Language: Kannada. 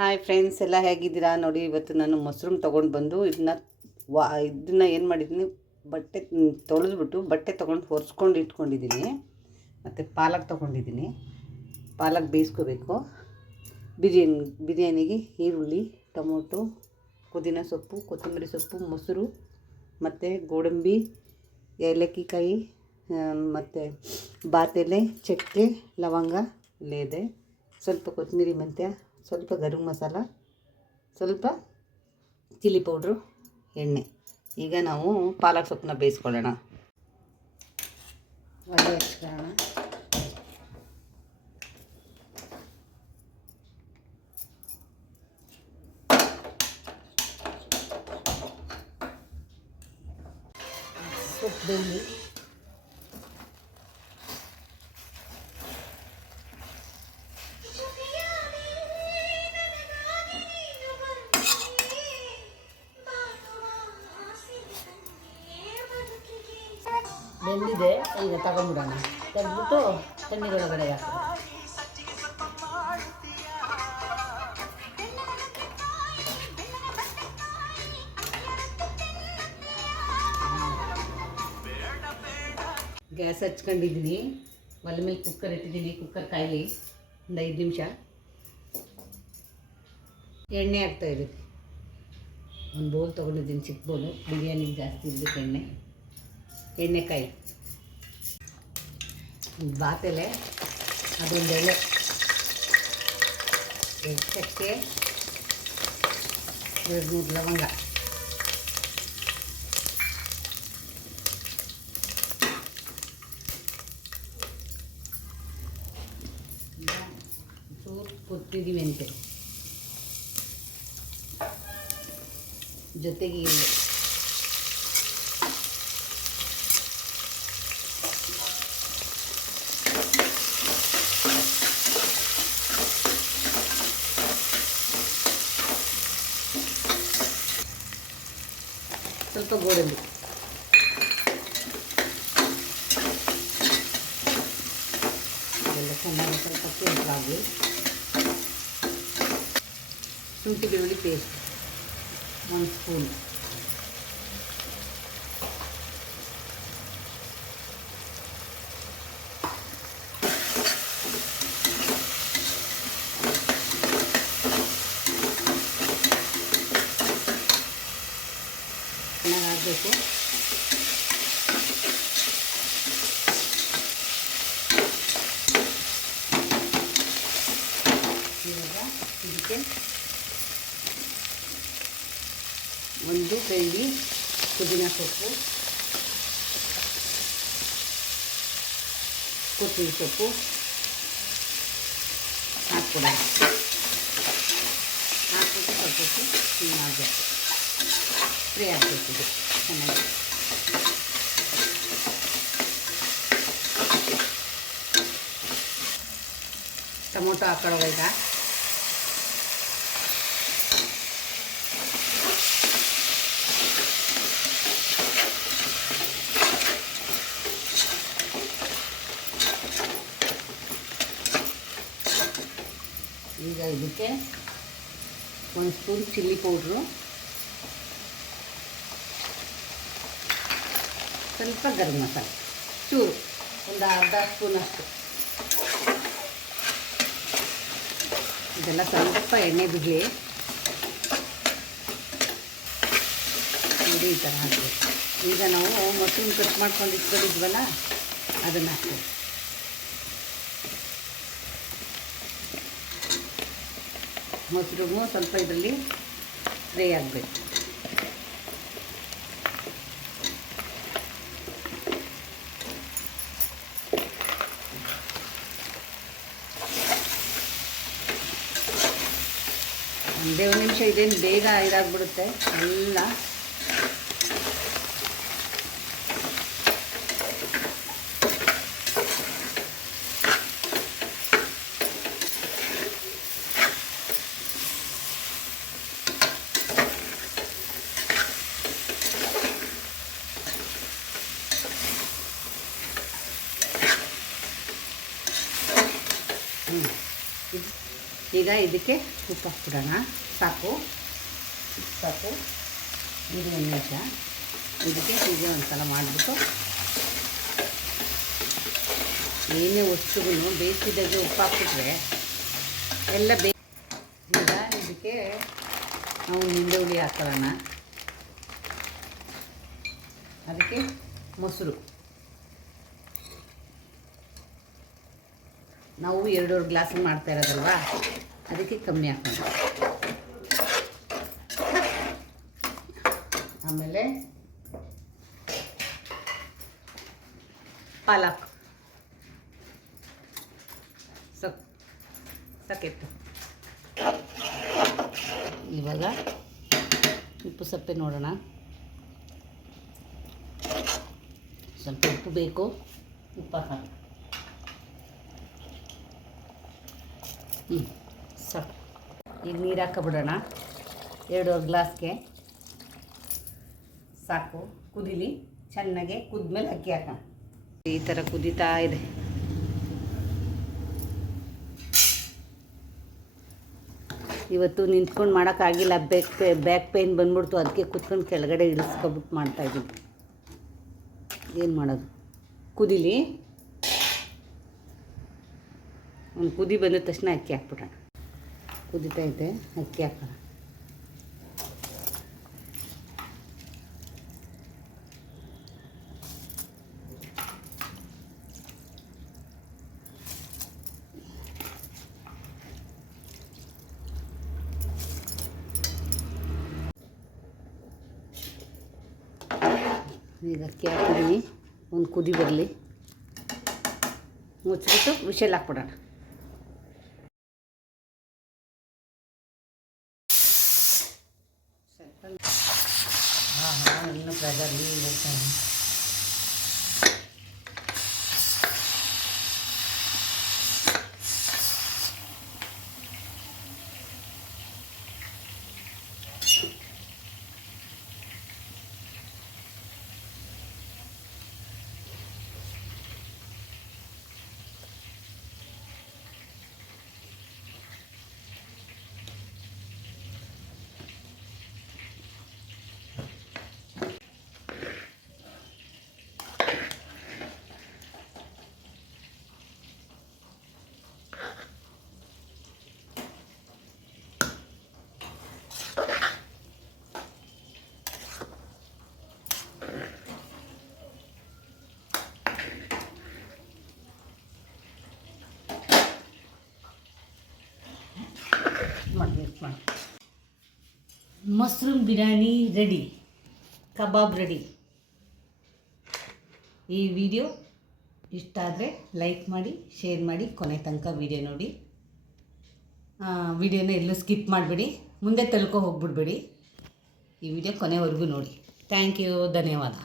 ಹಾಯ್ ಫ್ರೆಂಡ್ಸ್, ಎಲ್ಲ ಹೇಗಿದ್ದೀರಾ? ನೋಡಿ, ಇವತ್ತು ನಾನು ಮಶ್ರೂಮ್ ತೊಗೊಂಡು ಬಂದು ಇದನ್ನು ಏನು ಮಾಡಿದ್ದೀನಿ, ಬಟ್ಟೆ ತೊಳೆದ್ಬಿಟ್ಟು ಬಟ್ಟೆ ತೊಗೊಂಡು ಒರೆಸ್ಕೊಂಡು ಇಟ್ಕೊಂಡಿದ್ದೀನಿ. ಮತ್ತು ಪಾಲಕ್ ತೊಗೊಂಡಿದ್ದೀನಿ. ಪಾಲಕ್ ಬೇಯಿಸ್ಕೋಬೇಕು. ಬಿರಿಯಾನಿಗೆ ಈರುಳ್ಳಿ, ಟೊಮೊಟೊ, ಪುದೀನ ಸೊಪ್ಪು, ಕೊತ್ತಂಬರಿ ಸೊಪ್ಪು, ಮೊಸರು ಮತ್ತು ಗೋಡಂಬಿ, ಏಲಕ್ಕಿಕಾಯಿ, ಮತ್ತು ಬಾತೆಲೆ, ಚಕ್ಕೆ, ಲವಂಗ ಇಲ್ಲೇ ಇದೆ. ಸ್ವಲ್ಪ ಕೊತ್ತಂಬರಿ, ಮೆಂತ್ಯ, ಸ್ವಲ್ಪ ಗರಂ ಮಸಾಲ, ಸ್ವಲ್ಪ ಚಿಲ್ಲಿ ಪೌಡ್ರು, ಎಣ್ಣೆ. ಈಗ ನಾವು ಪಾಲಕ್ ಸೊಪ್ಪನ್ನ ಬೇಯಿಸ್ಕೊಳ್ಳೋಣ. ಒಲೆ ಹಚ್ಕೊಳ್ಳೋಣ. ಸೊಪ್ಪು ಬೇಯಲಿ. ಬೆಂದಿದೆ, ಈಗ ತಗೊಂಡ್ಬಿಡೋಣ. ತೆಗೆದ್ಬಿಟ್ಟು ತಣ್ಣೀರೊಳಗಡೆ ಹಾಕೋಣ. ಗ್ಯಾಸ್ ಹಚ್ಕೊಂಡಿದ್ದೀನಿ. ಒಲೆ ಮೇಲೆ ಕುಕ್ಕರ್ ಇಟ್ಟಿದ್ದೀನಿ. ಕುಕ್ಕರ್ ಕಾಯಲಿ ಒಂದು 5 ನಿಮಿಷ. ಎಣ್ಣೆ ಹಾಕ್ತಾಯಿದ್ದೀನಿ. ಒಂದು ಬೌಲ್ ತೊಗೊಂಡಿದ್ದೀನಿ, ಚಿಕ್ಕ ಬೌಲು. ಬಿರಿಯಾನಿಗೆ ಜಾಸ್ತಿ ಇರಬೇಕು ಎಣ್ಣೆ ಕಾಯಿ. ಬಾತೆಲೆ, ಅದೊಂದು ಎಲೆ, ಚಕ್ಕೆ, 2-3 ಲವಂಗ, ಚೂರು ಕೊತ್ತಂಬರಿ, ಮೆಂತ್ಯ, ಜೊತೆಗೆ ಈರುಳ್ಳಿ. ಸ್ವಲ್ಪ ಗೋಡಂಬಿ. ಇದೆಲ್ಲ ಚೆನ್ನಾಗಿ ಸ್ವಲ್ಪ ಕೆಂಪಾಗಲಿ. ಶುಂಠಿ ಬೆಳ್ಳುಳ್ಳಿ ಪೇಸ್ಟ್ 1 ಸ್ಪೂನ್. ಚೆನ್ನಾಗಾಗಬೇಕು. ಇವಾಗ ಇದಕ್ಕೆ 1 ಕೈಲಿ ಪುದೀನ ಸೊಪ್ಪು, ಕೊತ್ತಂಬರಿ ಸೊಪ್ಪು ಹಾಕ್ಕೊಡೋಣ. ಹಾಕ್ಬಿಟ್ಟು ಸ್ವಲ್ಪ ಹೊತ್ತು ಮಾಡಬೇಕು. ಫ್ರೈ ಆಗಬೇಕು. ಇದು ಚೆನ್ನಾಗಿ ಟೊಮೊಟೊ ಹಾಕೊಳ್ಳೋದು. ಈಗ ಇದಕ್ಕೆ 1 ಸ್ಪೂನ್ ಚಿಲ್ಲಿ ಪೌಡ್ರು, ಸ್ವಲ್ಪ ಗರಂ ಮಸಾಲ, ಚೂರು ಒಂದು ಅರ್ಧ ಸ್ಪೂನಷ್ಟು. ಇದೆಲ್ಲ ಸ್ವಲ್ಪ ಎಣ್ಣೆ ಬಿಡಲಿ. ಈ ಥರ ಹಾಕಬೇಕು. ಈಗ ನಾವು ಮಶ್ರೂಮ್ ಕಟ್ ಮಾಡ್ಕೊಂಡು ಇಟ್ಕೊಂಡಿದ್ವಲ್ಲ, ಅದನ್ನು ಹಾಕ್ಬೇಕು. ಮಶ್ರೂಮು ಸ್ವಲ್ಪ ಇದರಲ್ಲಿ ಫ್ರೈ ಆಗಬೇಕು. ಒಂದೇ 1 ನಿಮಿಷ. ಇದೇನು ಬೇಗ ಇದಾಗ್ಬಿಡುತ್ತೆ ಎಲ್ಲ. ಈಗ ಇದಕ್ಕೆ ಉಪ್ಪು ಹಾಕ್ಬಿಡೋಣ. ಸಾಕು ಸಾಕು. ಇದು ಒಂದು ನಿಮಿಷ ಇದಕ್ಕೆ ಹೀಗೆ ಒಂದ್ಸಲ ಮಾಡಿಬಿಟ್ಟು ಏನೇ ವಸ್ತುಗೂ ಬೇಯಿಸಿದಾಗೆ ಉಪ್ಪು ಹಾಕ್ಬಿಟ್ರೆ ಎಲ್ಲ ಈಗ ಇದಕ್ಕೆ ನಾವು ನಿಂಬೆ ಹುಳಿ ಹಾಕೊಳ್ಳೋಣ. ಅದಕ್ಕೆ ಮೊಸರು ನಾವು 2 ಗ್ಲಾಸ್ ಮಾಡ್ತಾ ಇರೋದಲ್ವಾ, ಅದಕ್ಕೆ ಕಮ್ಮಿ ಹಾಕೋಣ. ಆಮೇಲೆ ಪಾಲಕ್ ಸಾಕೆತ್ತು. ಇವಾಗ ಉಪ್ಪು ಸಪ್ಪೆ ನೋಡೋಣ. ಸ್ವಲ್ಪ ಉಪ್ಪು ಬೇಕು, ಉಪ್ಪು ಹಾಕಿ. ಸಾಕು. ಈಗ ನೀರು ಹಾಕಿಬಿಡೋಣ 2 ಗ್ಲಾಸ್ಗೆ. ಸಾಕು, ಕುದೀಲಿ ಚೆನ್ನಾಗೆ. ಕುದ್ಮೇಲೆ ಅಕ್ಕಿ ಹಾಕೋಣ. ಈ ಥರ ಕುದೀತಾ ಇದೆ. ಇವತ್ತು ನಿಂತ್ಕೊಂಡು ಮಾಡೋಕ್ಕಾಗಿಲ್ಲ, ಬ್ಯಾಕ್ ಪೇಯ್ನ್ ಬಂದ್ಬಿಡ್ತು. ಅದಕ್ಕೆ ಕುತ್ಕೊಂಡು ಕೆಳಗಡೆ ಇಳಿಸ್ಕೊಬಿಟ್ಟು ಮಾಡ್ತಾಯಿದ್ದೀನಿ. ಏನು ಮಾಡೋದು, ಕುದೀಲಿ. ಒಂದು ಕುದಿ ಬಂದ ತಕ್ಷಣ ಅಕ್ಕಿ ಹಾಕ್ಬಿಡೋಣ. ಕುದೀತಾ ಇದೆ, ಅಕ್ಕಿ ಹಾಕೋಣ. ಈಗ ಅಕ್ಕಿ ಹಾಕಿದ್ದೀನಿ, ಒಂದು ಕುದಿ ಬರಲಿ. ಮುಚ್ಚಿಬಿಟ್ಟು ವಿಷಲ್ ಹಾಕ್ಬಿಡೋಣ. ಇನ್ನೂ ಪ್ರೆಷರ್ ಹೋಗ್ತಾನೆ. Mushroom biryani ready, kebab ready. ಈ ವಿಡಿಯೋ ಇಷ್ಟ ಆದರೆ ಲೈಕ್ ಮಾಡಿ, ಶೇರ್ ಮಾಡಿ, ಕೊನೆ ತನಕ ವಿಡಿಯೋ ನೋಡಿ. ವಿಡಿಯೋನ ಎಲ್ಲೂ ಸ್ಕಿಪ್ ಮಾಡಿಬಿಡಿ, ಮುಂದೆ ತಳ್ಕೊ ಹೋಗ್ಬಿಡ್ಬೇಡಿ. ಈ ವಿಡಿಯೋ ಕೊನೆವರೆಗೂ ನೋಡಿ. ಥ್ಯಾಂಕ್ ಯು, ಧನ್ಯವಾದ.